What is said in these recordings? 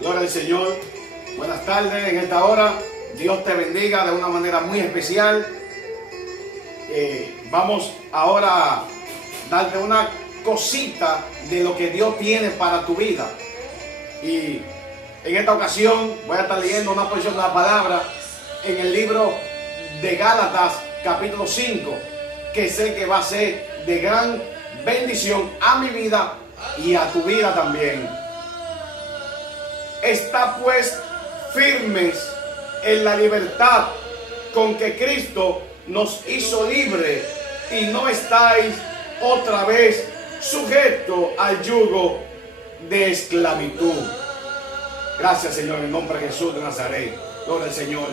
Gloria al Señor. Buenas tardes en esta hora. Dios te bendiga de una manera muy especial. Vamos ahora a darte una cosita de lo que Dios tiene para tu vida. Y en esta ocasión voy a estar leyendo una porción de la palabra en el libro de Gálatas, capítulo 5, que sé que va a ser de gran bendición a mi vida y a tu vida también. Está pues firmes en la libertad con que Cristo nos hizo libre, y no estáis otra vez sujetos al yugo de esclavitud. Gracias, Señor, en nombre de Jesús de Nazaret. Gloria al Señor.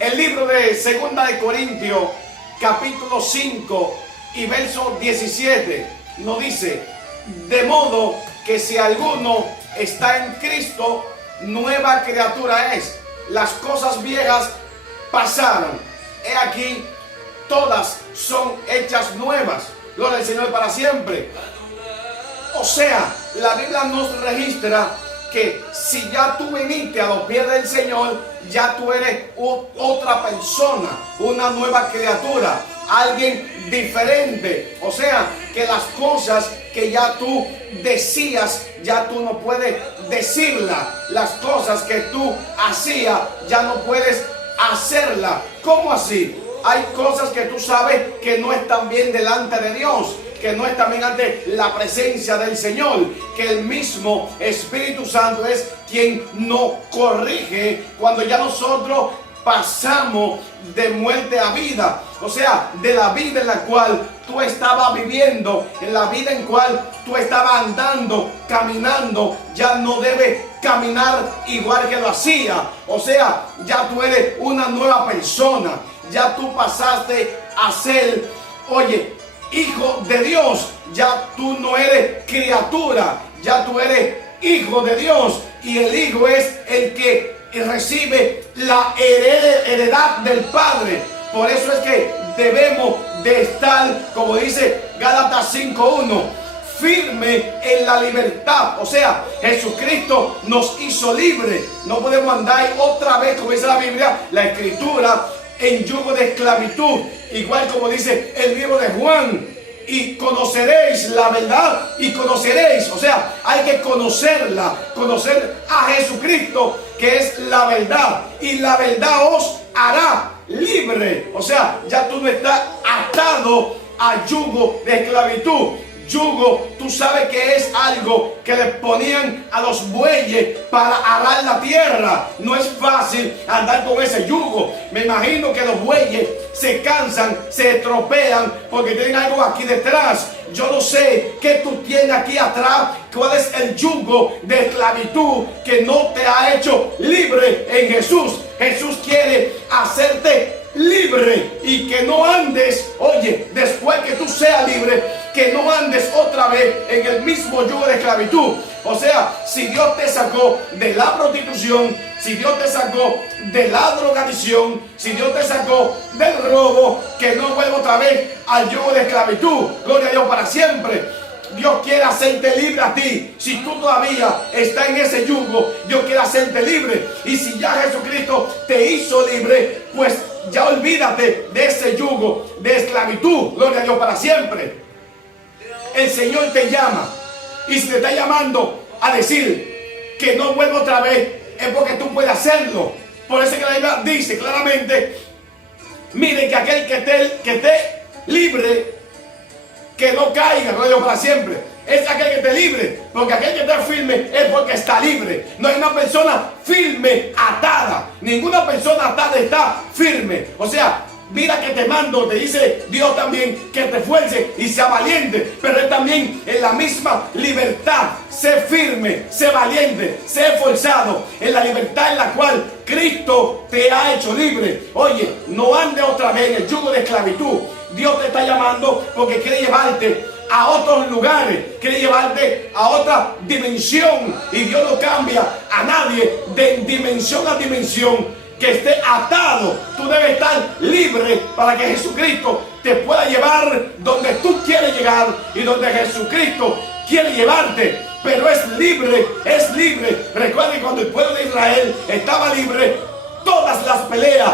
El libro de 2 de Corintios, capítulo 5 y verso 17, nos dice: de modo que si alguno está en Cristo, nueva criatura es. Las cosas viejas pasaron, he aquí, todas son hechas nuevas. Gloria al Señor para siempre. O sea, la Biblia nos registra que si ya tú viniste a los pies del Señor, ya tú eres otra persona, una nueva criatura, alguien diferente. O sea, que las cosas que ya tú decías, ya tú no puedes decirlas. Las cosas que tú hacías, ya no puedes hacerlas. ¿Cómo así? Hay cosas que tú sabes que no están bien delante de Dios, que no están bien ante la presencia del Señor, que el mismo Espíritu Santo es quien nos corrige cuando ya nosotros pasamos de muerte a vida. O sea, de la vida en la cual tú estabas viviendo, en la vida en cual tú estabas andando, caminando, ya no debes caminar igual que lo hacía. O sea, ya tú eres una nueva persona. Ya tú pasaste a ser, hijo de Dios. Ya tú no eres criatura, ya tú eres hijo de Dios. Y el hijo es el que recibe la heredad del Padre. Por eso es que debemos de estar, como dice Gálatas 5:1, firme en la libertad. O sea, Jesucristo nos hizo libre. No podemos andar otra vez, como dice la Biblia, la Escritura, en yugo de esclavitud, igual como dice el libro de Juan: y conoceréis la verdad y conoceréis. O sea, hay que conocerla, conocer a Jesucristo, que es la verdad, y la verdad os hará libre. O sea, ya tú no estás atado a yugo de esclavitud. Yugo, tú sabes que es algo que le ponían a los bueyes para arar la tierra. No es fácil andar con ese yugo. Me imagino que los bueyes se cansan, se estropean porque tienen algo aquí detrás. Yo no sé qué tú tienes aquí atrás, cuál es el yugo de esclavitud que no te ha hecho libre en Jesús. Jesús quiere hacerte libre y que no andes, después que tú seas libre, que no andes otra vez en el mismo yugo de esclavitud. O sea, si Dios te sacó de la prostitución, si Dios te sacó de la drogadicción, si Dios te sacó del robo, que no vuelva otra vez al yugo de esclavitud. Gloria a Dios para siempre. Dios quiere hacerte libre a ti. Si tú todavía estás en ese yugo, Dios quiere hacerte libre. Y si ya Jesucristo te hizo libre, pues ya olvídate de ese yugo de esclavitud. Gloria a Dios para siempre. El Señor te llama, y si te está llamando a decir que no vuelva otra vez, es porque tú puedes hacerlo. Por eso que la Biblia dice claramente: miren que aquel que esté libre, que no caiga. Gloria a Dios para siempre. Es aquel que esté libre, porque aquel que está firme es porque está libre. No hay una persona firme atada. Ninguna persona atada está firme. O sea, mira que te mando, te dice Dios también, que te esfuerces y sea valiente. Pero Él también en la misma libertad: sé firme, sé valiente, sé esforzado en la libertad en la cual Cristo te ha hecho libre. No andes otra vez en el yugo de esclavitud. Dios te está llamando porque quiere llevarte a otros lugares, quiere llevarte a otra dimensión. Y Dios no cambia a nadie de dimensión a dimensión que esté atado. Tú debes estar libre para que Jesucristo te pueda llevar donde tú quieres llegar y donde Jesucristo quiere llevarte. pero es libre, es libre. Recuerden, cuando el pueblo de Israel estaba libre, todas las peleas,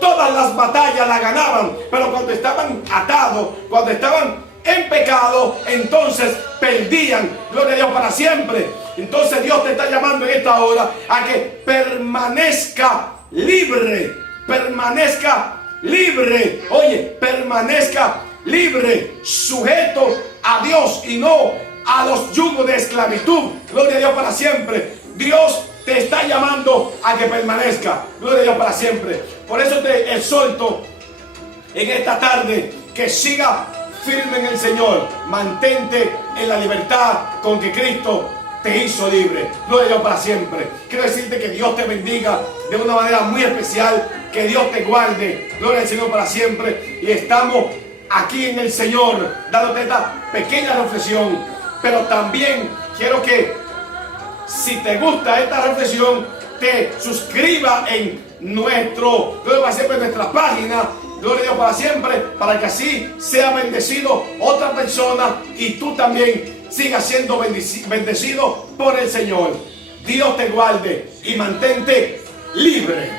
todas las batallas las ganaban, pero cuando estaban atados, cuando estaban en pecado, entonces perdían. Gloria a Dios para siempre. Entonces Dios te está llamando en esta hora a que permanezca libre, permanezca libre. Oye, permanezca libre, sujeto a Dios y no a los yugos de esclavitud. Gloria a Dios para siempre. Dios te está llamando a que permanezca. Gloria a Dios para siempre. Por eso te exhorto en esta tarde que siga firme en el Señor. Mantente en la libertad con que Cristo te hizo libre. Gloria a Dios para siempre. Quiero decirte que Dios te bendiga de una manera muy especial. Que Dios te guarde. Gloria al Señor para siempre. Y estamos aquí en el Señor dándote esta pequeña reflexión. Pero también quiero que, si te gusta esta reflexión, te suscribas en nuestro, Gloria para siempre, en nuestra página, Gloria a Dios para siempre, para que así sea bendecido otra persona y tú también sigas siendo bendecido por el Señor. Dios te guarde y mantente libre.